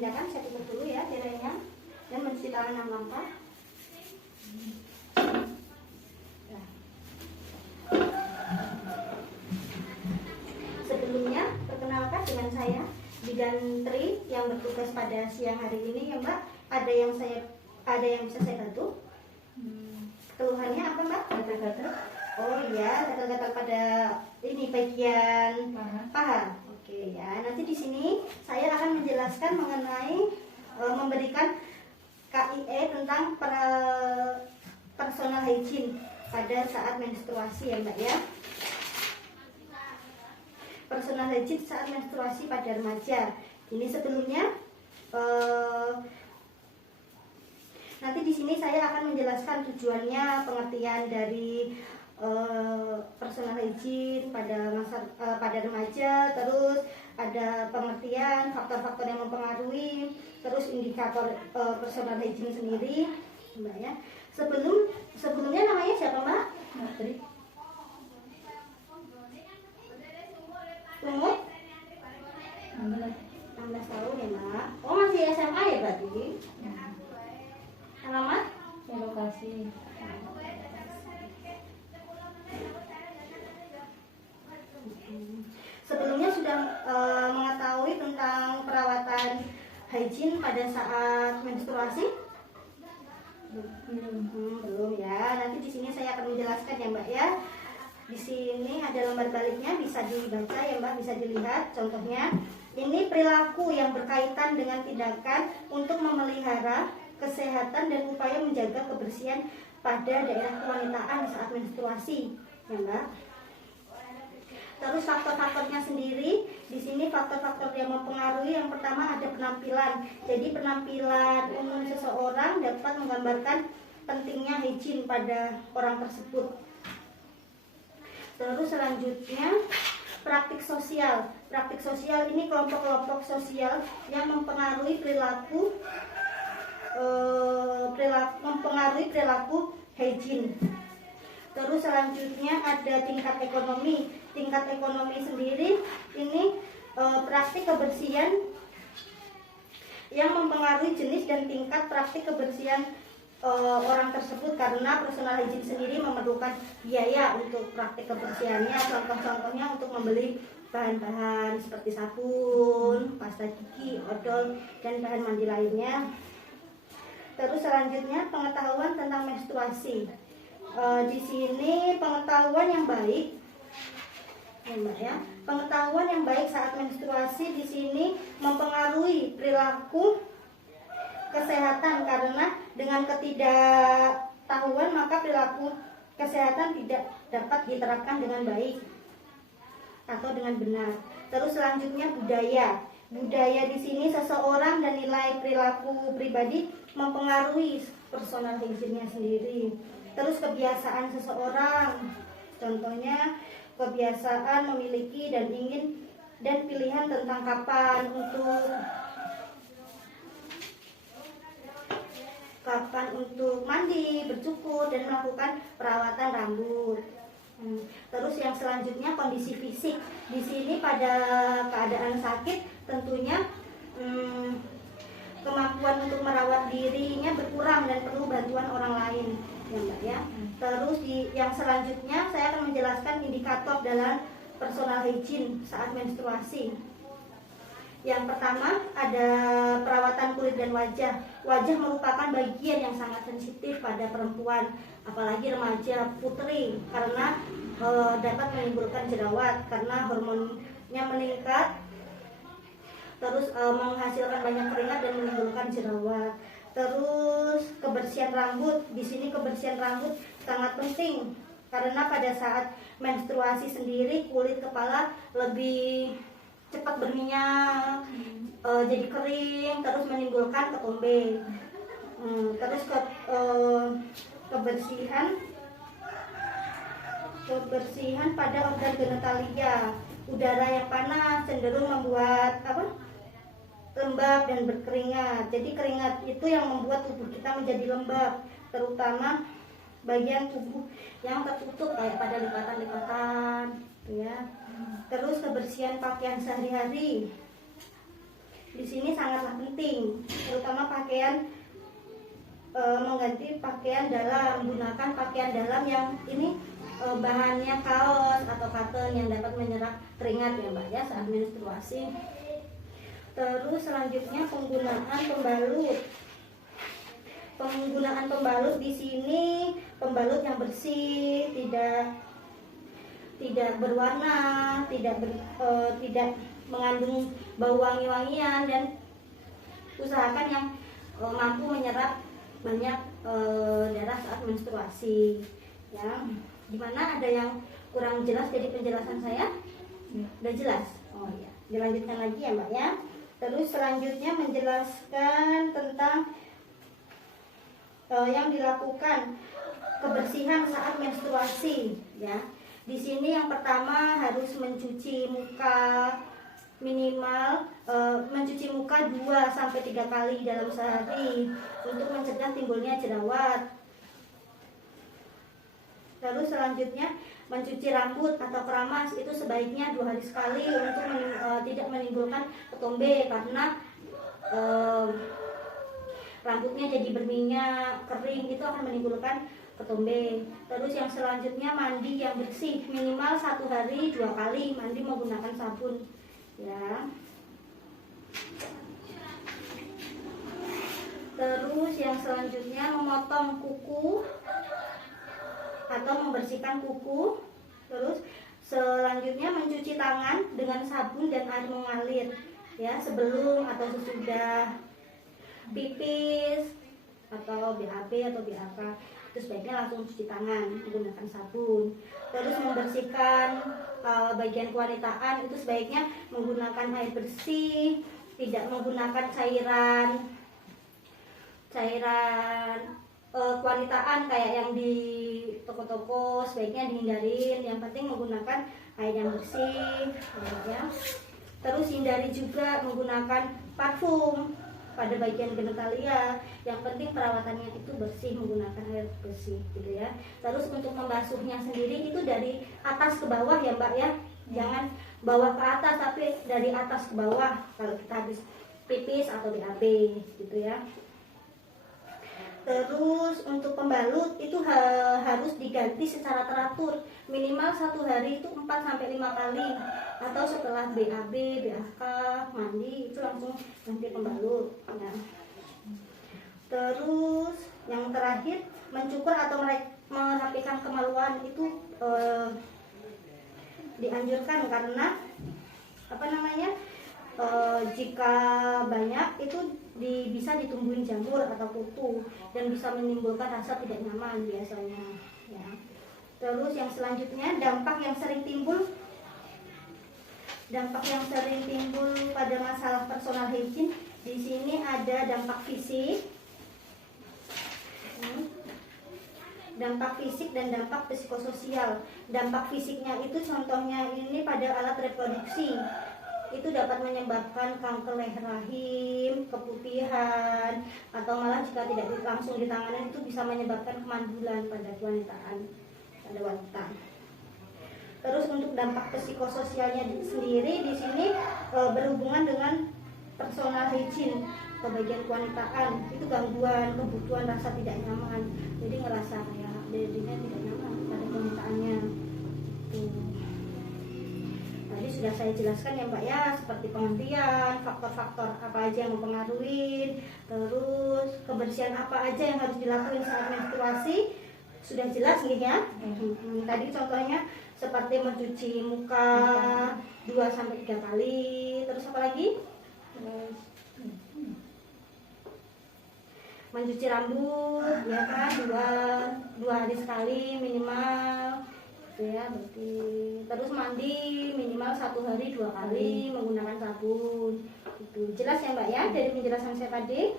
pindahkan, saya tutup dulu ya tirainya dan mencuci tangan 6 langkah. Nah. Sebelumnya perkenalkan dengan saya Bidan Tri yang bertugas pada siang hari ini ya Mbak. Ada yang bisa saya bantu? Keluhannya apa Mbak? Gatal-gatal. Oh iya, gatal-gatal pada ini bagian paha. Oke ya, nanti di sini saya akan menjelaskan mengenai memberikan KIE tentang personal hygiene pada saat menstruasi ya Mbak ya. Personal hygiene saat menstruasi pada remaja. Ini sebelumnya nanti di sini saya akan menjelaskan tujuannya, pengertian dari personal hygiene pada remaja, terus ada pengertian faktor-faktor yang mempengaruhi, terus indikator personal hygiene sendiri, Mbak ya. Sebelumnya namanya siapa Mbak? Tri. Umur 16 tahun ya Mbak. Oh masih SMA ya berarti? Alamat? Lokasi. Sebelumnya sudah mengetahui tentang perawatan hygiene pada saat menstruasi? Belum ya. Nanti di sini saya akan menjelaskan ya Mbak ya. Di sini ada lembar baliknya, bisa dibaca ya Mbak, bisa dilihat contohnya. Ini perilaku yang berkaitan dengan tindakan untuk memelihara kesehatan dan upaya menjaga kebersihan pada daerah kewanitaan saat menstruasi ya Mbak. Terus faktor-faktornya sendiri, di sini faktor-faktor yang mempengaruhi, yang pertama ada penampilan. Jadi penampilan umum seseorang dapat menggambarkan pentingnya hygiene pada orang tersebut. Terus selanjutnya praktik sosial. Praktik sosial ini kelompok-kelompok sosial yang mempengaruhi perilaku hygiene. Terus selanjutnya ada tingkat ekonomi. Tingkat ekonomi sendiri ini praktik kebersihan yang mempengaruhi jenis dan tingkat praktik kebersihan orang tersebut, karena personal hygiene sendiri memerlukan biaya untuk praktik kebersihannya. Contoh-contohnya untuk membeli bahan-bahan seperti sabun, pasta gigi, odol, dan bahan mandi lainnya. Terus selanjutnya pengetahuan tentang menstruasi. Di sini pengetahuan yang baik ya Mbak ya. Pengetahuan yang baik saat menstruasi di sini mempengaruhi perilaku kesehatan, karena dengan ketidaktahuan maka perilaku kesehatan tidak dapat diterapkan dengan baik atau dengan benar. Terus selanjutnya budaya. Budaya di sini seseorang dan nilai perilaku pribadi mempengaruhi personal hygiene-nya sendiri. Terus kebiasaan seseorang, contohnya kebiasaan memiliki dan ingin dan pilihan tentang kapan untuk mandi, bercukur, dan melakukan perawatan rambut. Terus yang selanjutnya kondisi fisik. Di sini pada keadaan sakit tentunya kemampuan untuk merawat dirinya berkurang dan perlu bantuan orang lain ya Mbak ya. Terus yang selanjutnya saya akan menjelaskan indikator dalam personal hygiene saat menstruasi. Yang pertama ada perawatan kulit dan wajah. Wajah merupakan bagian yang sangat sensitif pada perempuan, apalagi remaja putri, karena dapat menimbulkan jerawat karena hormonnya meningkat, terus menghasilkan banyak keringat dan menimbulkan jerawat. Terus kebersihan rambut. Di sini kebersihan rambut sangat penting karena pada saat menstruasi sendiri kulit kepala lebih cepat berminyak, jadi kering, terus menimbulkan ketombe. Terus kebersihan pada organ genitalia. Udara yang panas cenderung membuat lembab dan berkeringat. Jadi keringat itu yang membuat tubuh kita menjadi lembab, terutama bagian tubuh yang tertutup kayak pada lipatan-lipatan ya. Terus kebersihan pakaian sehari-hari. di sini sangatlah penting, terutama pakaian mengganti pakaian dalam, menggunakan pakaian dalam yang ini bahannya kaos atau cotton yang dapat menyerap keringat ya Mbak ya saat menstruasi. Terus selanjutnya penggunaan pembalut. Penggunaan pembalut di sini pembalut yang bersih, tidak berwarna, tidak mengandung bau wangi-wangian, dan usahakan yang mampu menyerap banyak darah saat menstruasi ya. Gimana, ada yang kurang jelas dari penjelasan saya? Udah jelas? Oh ya, dilanjutkan lagi ya Mbak ya. Terus selanjutnya menjelaskan tentang yang dilakukan kebersihan saat menstruasi ya. Di sini yang pertama harus mencuci muka, minimal mencuci muka 2-3 kali dalam sehari untuk mencegah timbulnya jerawat. Terus selanjutnya mencuci rambut atau keramas itu sebaiknya 2 hari sekali untuk tidak menimbulkan ketombe, karena rambutnya jadi berminyak, kering, itu akan menimbulkan ketombe. Terus yang selanjutnya mandi yang bersih, minimal 1 hari 2 kali mandi menggunakan sabun ya. Terus yang selanjutnya memotong kuku atau membersihkan kuku. Terus selanjutnya mencuci tangan dengan sabun dan air mengalir ya, sebelum atau sesudah pipis atau BAB atau BAK. Terus sebaiknya langsung cuci tangan menggunakan sabun. Terus membersihkan bagian kewanitaan itu sebaiknya menggunakan air bersih, tidak menggunakan cairan kewanitaan kayak yang di toko-toko, sebaiknya dihindarin. Yang penting menggunakan air yang bersih ya. Terus hindari juga menggunakan parfum pada bagian genitalia. Yang penting perawatannya itu bersih, menggunakan air bersih gitu ya. Terus untuk membasuhnya sendiri itu dari atas ke bawah ya Mbak ya. Jangan bawah ke atas, tapi dari atas ke bawah kalau kita habis pipis atau BAB gitu ya. Terus untuk pembalut itu harus diganti secara teratur, minimal 1 hari itu 4-5 kali, atau setelah BAB, BAK, mandi itu langsung ganti pembalut ya. Terus yang terakhir mencukur atau merapikan kemaluan itu dianjurkan, karena jika banyak itu bisa ditumbuhin jamur atau kutu dan bisa menimbulkan rasa tidak nyaman biasanya ya. Terus yang selanjutnya dampak yang sering timbul pada masalah personal hygiene. Di sini ada dampak fisik, dampak fisik dan dampak psikososial. Dampak fisiknya itu contohnya ini pada alat reproduksi, itu dapat menyebabkan kanker leher rahim, keputihan, atau malah jika tidak langsung ditangani itu bisa menyebabkan kemandulan pada wanita. Terus untuk dampak psikososialnya sendiri di sini berhubungan dengan personal hygiene atau bagian kewanitaan. Itu gangguan kebutuhan rasa tidak nyaman, jadi ngerasa kayak dirinya tidak nyaman pada kewanitaannya. Tadi sudah saya jelaskan ya Mbak ya, seperti pengertian, faktor-faktor apa aja yang mempengaruhi, terus kebersihan apa aja yang harus dilakukan saat menstruasi, sudah jelas nih ya. Tadi contohnya seperti mencuci muka 2-3 kali, terus apa lagi? Mencuci rambut ya kan, 2 hari sekali minimal ya, berarti. Terus mandi minimal 1 hari 2 kali menggunakan sabun. Itu jelas ya Mbak ya dari penjelasan saya tadi.